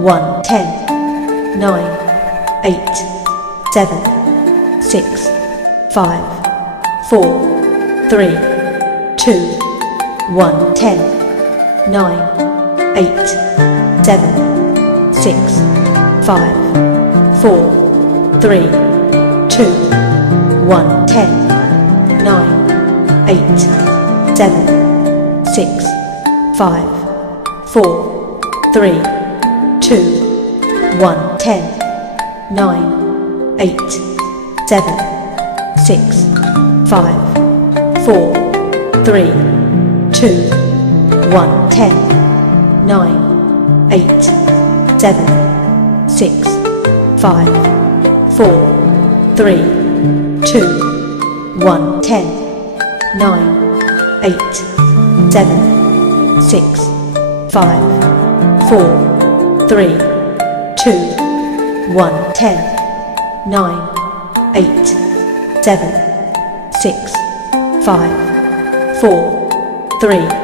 1, 10, 9, 8, 7, 6, 5, 4, 3, 2, 1, 10, 9, 8, 7, 6, 5, 4, 3, 2, 1, 10, 9, 8, 7, 6, 5, 4, 3, 2, 1, 10, 9, 8, 7, 6, 5, 4, 3, 2, 1, 10, 9, 8, 7, 6, 5, 4, 3, 2, 1, 10, 9, 8, 7, 6, 5, 4, 3, 2, 1, 10, 9, 8, 7, 6, 5, 4, 3,